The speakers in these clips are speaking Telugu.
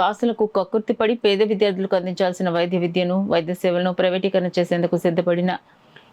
కాసులకు కక్కుర్తిపడి పేద విద్యార్థులకు అందించాల్సిన వైద్య విద్యను, వైద్య సేవలను ప్రైవేటీకరణ చేసేందుకు సిద్ధపడిన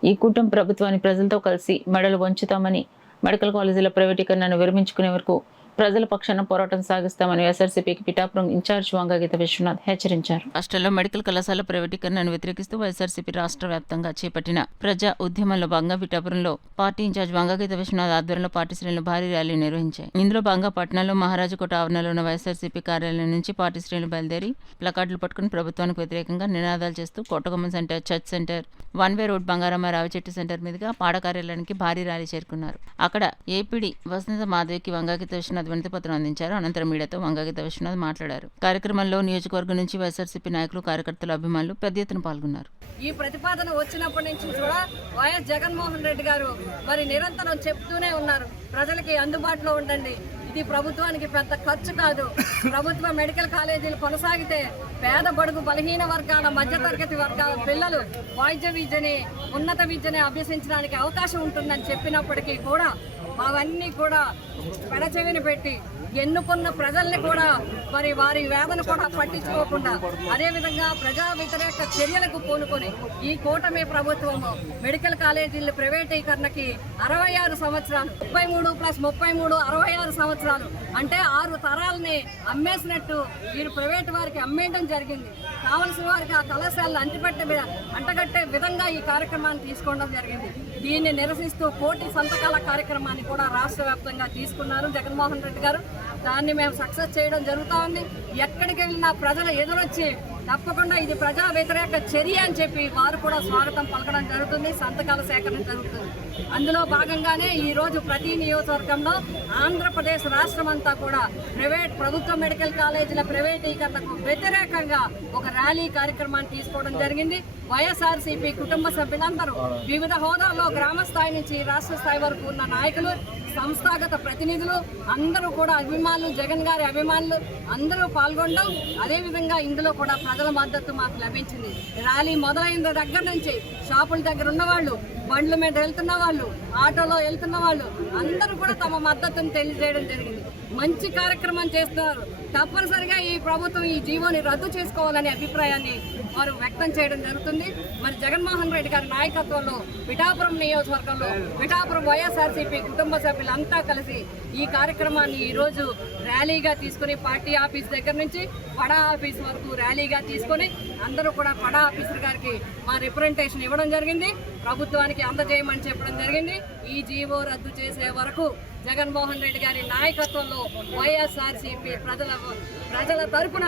ఈ కూటమి ప్రభుత్వాన్ని ప్రజలతో కలిసి మెడలు వంచుతామని, మెడికల్ కాలేజీల ప్రైవేటీకరణను విరమించుకునే వరకు ప్రజల పక్షాన పోరాటం సాగిస్తామని వైఎస్ఆర్సీపీకి పిఠాపురం ఇన్ఛార్జ్ వంగగీత విశ్వనాథ్ హెచ్చరించారు. రాష్ట్రంలో మెడికల్ కళాశాల ప్రైవేటీకరణను వ్యతిరేకిస్తూ వైఎస్ఆర్సీపీ రాష్ట్ర వ్యాప్తంగా చేపట్టిన ప్రజా ఉద్యమంలో భాగంగా పిఠాపురంలో పార్టీ ఇన్ఛార్జ్ వంగగీత విశ్వనాథ్ ఆధ్వర్యంలో పార్టీ శ్రేణులు భారీ ర్యాలీ నిర్వహించాయి. ఇందులో భాగంగా పట్టణంలో మహారాజకోట ఆవరణలో ఉన్న వైఎస్ఆర్సీపీ కార్యాలయం నుంచి పార్టీ శ్రేణులు బయలుదేరి ప్లకార్డులు పట్టుకుని ప్రభుత్వానికి వ్యతిరేకంగా నినాదాలు చేస్తూ Kotagummam center, church center, one way road Bangaramma Ravichettu center మీదుగా పాడ కార్యాలయానికి భారీ ర్యాలీ చేరుకున్నారు. అక్కడ ఏపీడీ వసంత మాధవికి వంగగీత విశ్వనాథ్ వినతి పత్రం అందించారు. అనంతరం మీడియాతో వంగగీత విశ్వనాథ్ మాట్లాడారు. కార్యక్రమంలో నియోజకవర్గం నుంచి వైఎస్ఆర్సీపీ నాయకులు, కార్యకర్తలు, అభిమానులు పెద్ద ఎత్తున పాల్గొన్నారు. ఈ ప్రతిపాదన వచ్చినప్పటి నుంచి కూడా వైఎస్ జగన్మోహన్ రెడ్డి గారు మరి నిరంతరం చెప్తూనే ఉన్నారు, ప్రజలకి అందుబాటులో ఉండండి, ఇది ప్రభుత్వానికి పెద్ద ఖర్చు కాదు, ప్రభుత్వ మెడికల్ కాలేజీలు కొనసాగితే పేద బడుగు బలహీన వర్గాల, మధ్యతరగతి వర్గాల పిల్లలు వైద్య విద్యని, ఉన్నత విద్యని అభ్యసించడానికి అవకాశం ఉంటుందని చెప్పినప్పటికీ కూడా అవన్నీ కూడా పెడచెవిని పెట్టి ఎన్నుకున్న ప్రజల్ని కూడా మరి వారి వేదన కూడా పట్టించుకోకుండా అదేవిధంగా ప్రజా వ్యతిరేక చర్యలకు పూనుకొని ఈ కూటమి ప్రభుత్వము మెడికల్ కాలేజీల ప్రైవేటీకరణకి 66 సంవత్సరాలు, 33+33 66 సంవత్సరాలు అంటే 6 తరాలని అమ్మేసినట్టు వీరు ప్రైవేటు వారికి అమ్మేయడం జరిగింది. కావలసిన వారికి ఆ కళాశాలలు అంటగట్టే విధంగా ఈ కార్యక్రమాన్ని తీసుకోవడం జరిగింది. దీన్ని నిరసిస్తూ కోటి సంతకాల కార్యక్రమాన్ని కూడా రాష్ట్ర వ్యాప్తంగా తీసుకున్నారు జగన్మోహన్ రెడ్డి గారు. దాన్ని మేము సక్సెస్ చేయడం జరుగుతూ ఉంది. ఎక్కడికి వెళ్ళినా ప్రజలు ఎదురొచ్చి తప్పకుండా ఇది ప్రజా వ్యతిరేక చర్య అని చెప్పి వారు కూడా స్వాగతం పలకడం జరుగుతుంది, సంతకాల సేకరణ జరుగుతుంది. అందులో భాగంగానే ఈరోజు ప్రతి నియోజకవర్గంలో ఆంధ్రప్రదేశ్ రాష్ట్రం అంతా కూడా ప్రభుత్వ మెడికల్ కాలేజీల ప్రైవేటీకరణకు వ్యతిరేకంగా ఒక ర్యాలీ కార్యక్రమాన్ని తీసుకోవడం జరిగింది. వైఎస్ఆర్సీపీ కుటుంబ సభ్యులందరూ వివిధ హోదాల్లో గ్రామ స్థాయి నుంచి రాష్ట్ర స్థాయి వరకు ఉన్న నాయకులు, సంస్థాగత ప్రతినిధులు అందరూ కూడా అభిమానులు, జగన్ గారి అభిమానులు అందరూ పాల్గొనడం, అదేవిధంగా ఇందులో కూడా ప్రజల మద్దతు మాకు లభించింది. ర్యాలీ మొదలైన దగ్గర నుంచి షాపుల దగ్గర ఉన్న వాళ్ళు, బండ్ల మీద వెళ్తున్న వాళ్ళు, ఆటోలో వెళ్తున్న వాళ్ళు అందరూ కూడా తమ మద్దతును తెలియజేయడం జరిగింది. మంచి కార్యక్రమం చేస్తున్నారు. తప్పనిసరిగా ఈ ప్రభుత్వం ఈ జీవోని రద్దు చేసుకోవాలనే అభిప్రాయాన్ని వారు వ్యక్తం చేయడం జరుగుతుంది. మరి జగన్మోహన్ రెడ్డి గారి నాయకత్వంలో పిఠాపురం నియోజకవర్గంలో పిఠాపురం వైఎస్ఆర్సీపీ కుటుంబ సభ్యులంతా కలిసి ఈ కార్యక్రమాన్ని ఈరోజు ర్యాలీగా తీసుకుని పార్టీ ఆఫీస్ దగ్గర నుంచి పడా ఆఫీస్ వరకు ర్యాలీగా తీసుకొని అందరూ కూడా పడా ఆఫీసర్ గారికి మా రిప్రజెంటేషన్ ఇవ్వడం జరిగింది, ప్రభుత్వానికి అందజేయమని చెప్పడం జరిగింది. ఈ జీవో రద్దు చేసే వరకు జగన్మోహన్ రెడ్డి గారి నాయకత్వంలో వైఎస్ఆర్సీపీ ప్రజల తరపున